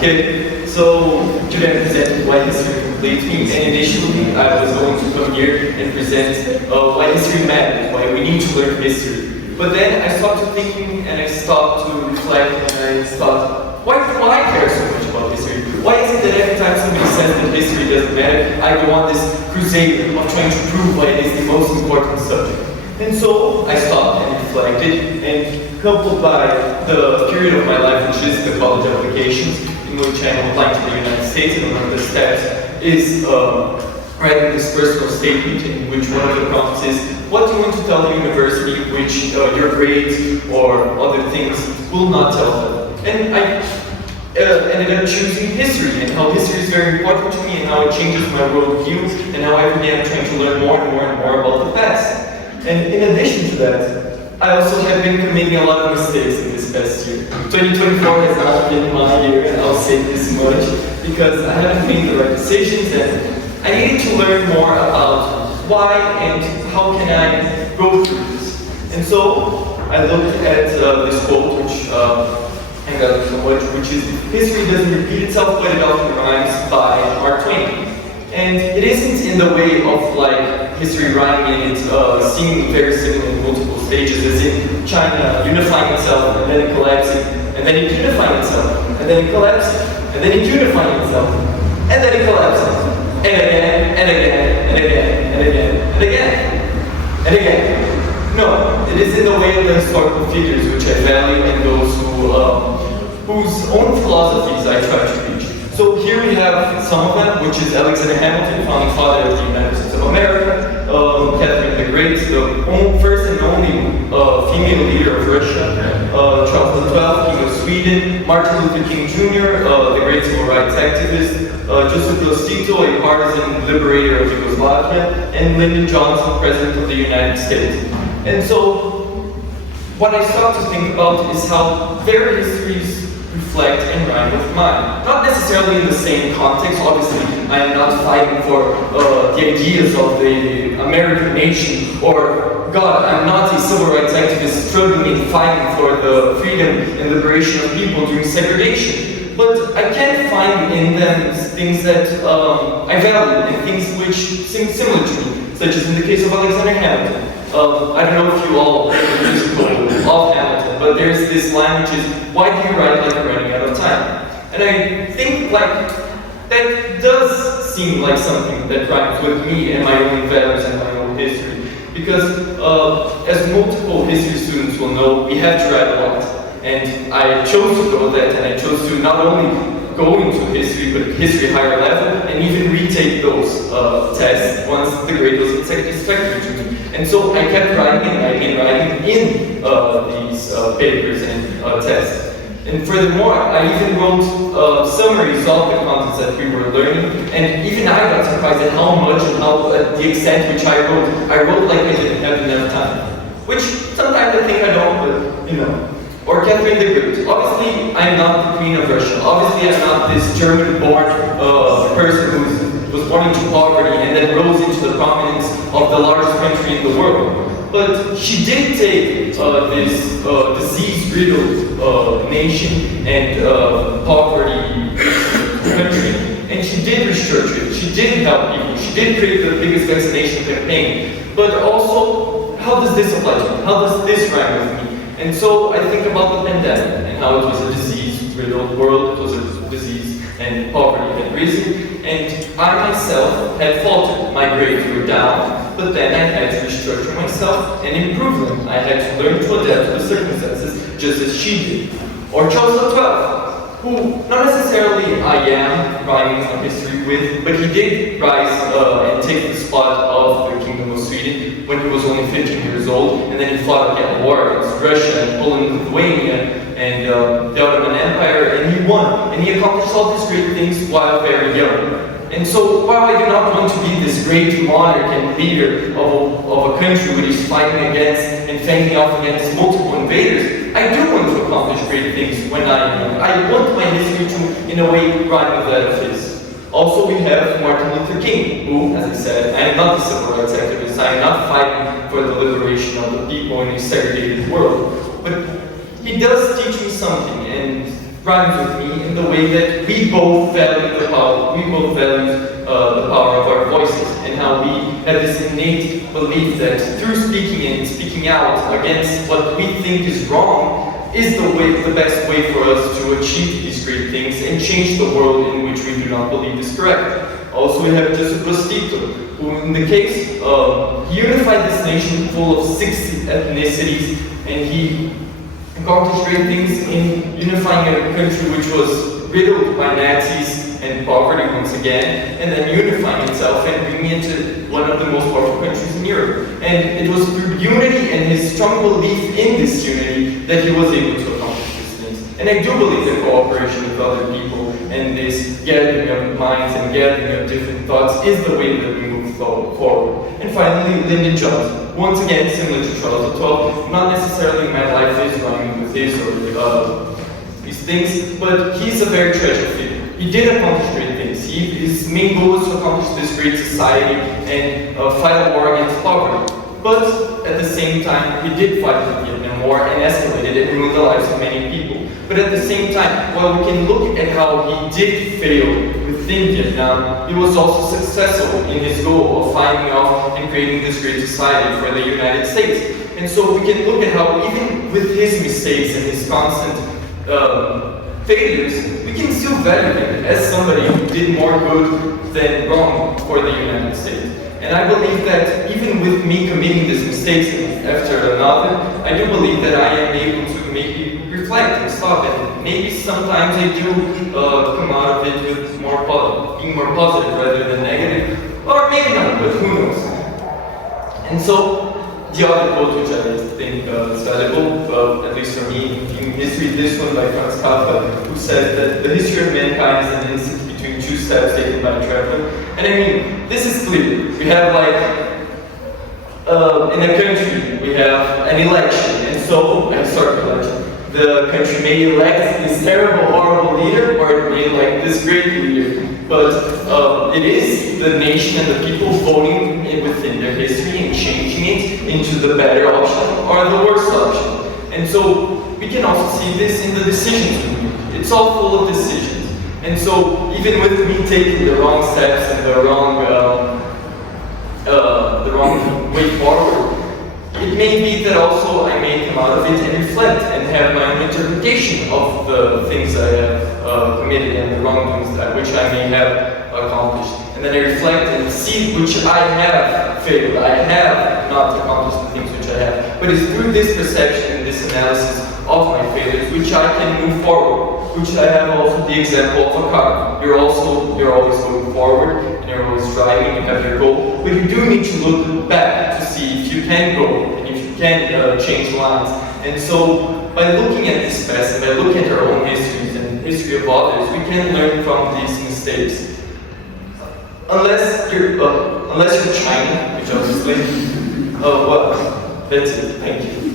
Okay, so today I present why history completes me, and initially I was going to come here and present why history matters, why we need to learn history. But then I stopped thinking and I stopped to reflect and I thought, why do I care so much about history? Why is it that every time somebody says that history doesn't matter, I go on this crusade of trying to prove why it is the most important subject? And so I stopped and reflected, and coupled by the period of my life, which is the college applications, in which I am applying to the United States, and one of the steps is writing this personal statement, in which one of the prompts is, what do you want to tell the university which your grades or other things will not tell them? And I ended up choosing history, and how history is very important to me, and how it changes my worldview, and how every day I'm trying to learn more and more and more about the past. And in addition to that, I also have been committing a lot of mistakes in this past year. 2024 has not been my year, and I'll say this much, because I haven't made the right decisions, and I needed to learn more about why and how can I go through this. And so I looked at this quote, which I got so much, which is, history doesn't repeat itself, but it often rhymes, by Mark Twain. And it isn't in the way of like history rhyming, it's seeming very similar in multiple stages, as in China unifying itself and then it collapsing, and then it unifying itself, and then it collapsing, and then it unifying itself, and then it collapsing, and again, and again, and again, and again, and again, and again. No, it is in the way of the historical figures which I value and those whose own philosophies I try to reach. So here we have some of them, which is Alexander Hamilton, founding father of the United States of America, Catherine the Great, the first and only female leader of Russia, Charles XII, King of Sweden, Martin Luther King Jr., the great civil rights activist, Joseph Broz Tito, a partisan liberator of Yugoslavia, and Lyndon Johnson, President of the United States. And so, what I start to think about is how their histories reflect and rhyme with mine. Not necessarily in the same context, obviously I am not fighting for the ideas of the American nation, or God, I'm not a civil rights activist struggling and fighting for the freedom and liberation of people during segregation. But I can find in them things that I value and things which seem similar to me, such as in the case of Alexander Hamilton. I don't know if you all read the musical of Hamilton, but there's this line which is, why do you write like you're running out of time? And I think like that does seem like something that rhymes with me and my own values and my own history. Because as multiple history students will know, we have to write a lot. And I chose to go that, and I chose to not only go into history, but history higher level, and even retake those tests once the grade was satisfactory to me. And so I kept writing and writing in these papers and tests. And furthermore, I even wrote summaries of the contents that we were learning, and even I got surprised at how much and how the extent which I wrote. I wrote like I didn't have enough time. Which sometimes I think I don't, but you know. Or Catherine the Great. Obviously, I'm not the Queen of Russia. Obviously, I'm not this German-born person who was born into poverty and then rose into the prominence of the largest country in the world. But she did take this disease-riddled nation and poverty country, and she did restructure it. She did help people. She did create the biggest vaccination campaign. But also, how does this apply to me? How does this rhyme with me? And so I think about the pandemic and how it was a disease-riddled world, it was a disease and poverty had risen, and I myself had faltered. My grades were down, but then I had to restructure myself and improve them. I had to learn to adapt to the circumstances, just as she did. Or Charles XII, who not necessarily I am rhyming on history with, but he did rise and take the spot of the Kingdom of Sweden when he was only 15 years old, and then he fought against war against Russia and Poland and Lithuania and the Ottoman Empire, and he won. And he accomplished all these great things while very young. And so, while I do not want to be this great monarch and leader of a country which is fighting against and fending off against multiple invaders, I do want to accomplish great things when I am young. I want my history to, in a way, rhyme with that of his. Also, we have Martin Luther King, who, as I said, I am not a civil rights activist. I am not fighting for the liberation of the people in a segregated world. But he does teach me something, and rhymes with me in the way that we both value the power. We both value the power of our voices, and how we have this innate belief that through speaking and speaking out against what we think is wrong is the best way for us to achieve these great things and change the world in which we do not believe is correct. Also, we have Joseph Tito, who in the case, he unified this nation full of 60 ethnicities, and he accomplished great things in unifying a country which was riddled by Nazis and poverty once again, and then unifying itself and bringing it to one of the most powerful countries in Europe. And it was through unity and his strong belief in this unity that he was able to accomplish these things. And I do believe that cooperation with other people and this gathering of minds and gathering of different thoughts is the way that we move forward. And finally, Lyndon Johnson. Once again, similar to Charles XII, not necessarily my life is rhyming with his or these things, but he's a very tragic figure. He did accomplish great things. His main goal was to accomplish this great society and fight a war against poverty. But at the same time, he did fight the Vietnam War and escalated it and ruined the lives of many people. But at the same time, while we can look at how he did fail within Vietnam, he was also successful in his goal of fighting off and creating this great society for the United States. And so we can look at how even with his mistakes and his constant failures, we can still value him as somebody who did more good than wrong for the United States. And I believe that even with me committing these mistakes after another, I do believe that I am able to maybe reflect and stop, and maybe sometimes I do come out of it with being more positive rather than negative, or maybe not, but who knows. And so, the other quote which I think is valuable, at least for me in history, this one by Franz Kafka, who says that the history of mankind is an instant between two steps taken by a traveler. And I mean, this is clear. We have in a country, we have an election, and so, the country may elect this terrible, horrible leader, or it may elect this great leader. But it is the nation and the people voting within their history and changing it into the better option or the worst option. And so we can also see this in the decisions we make. It's all full of decisions. And so even with me taking the wrong steps and the wrong way forward, it may be that also I may come out of it and reflect and have my own interpretation of the things I have committed and the wrongdoings which I may have accomplished. And then I reflect and see which I have failed. I have not accomplished the things which I have. But it's through this perception and this analysis of my failures which I can move forward. Which I have also the example of a car. You're always going forward, and you're always driving, you have your goal, but you do need to look back to see if you can go, and if you can change lines. And so, by looking at this past, and by looking at our own histories and the history of others, we can learn from these mistakes. Unless you're China, which obviously, well, that's it, thank you.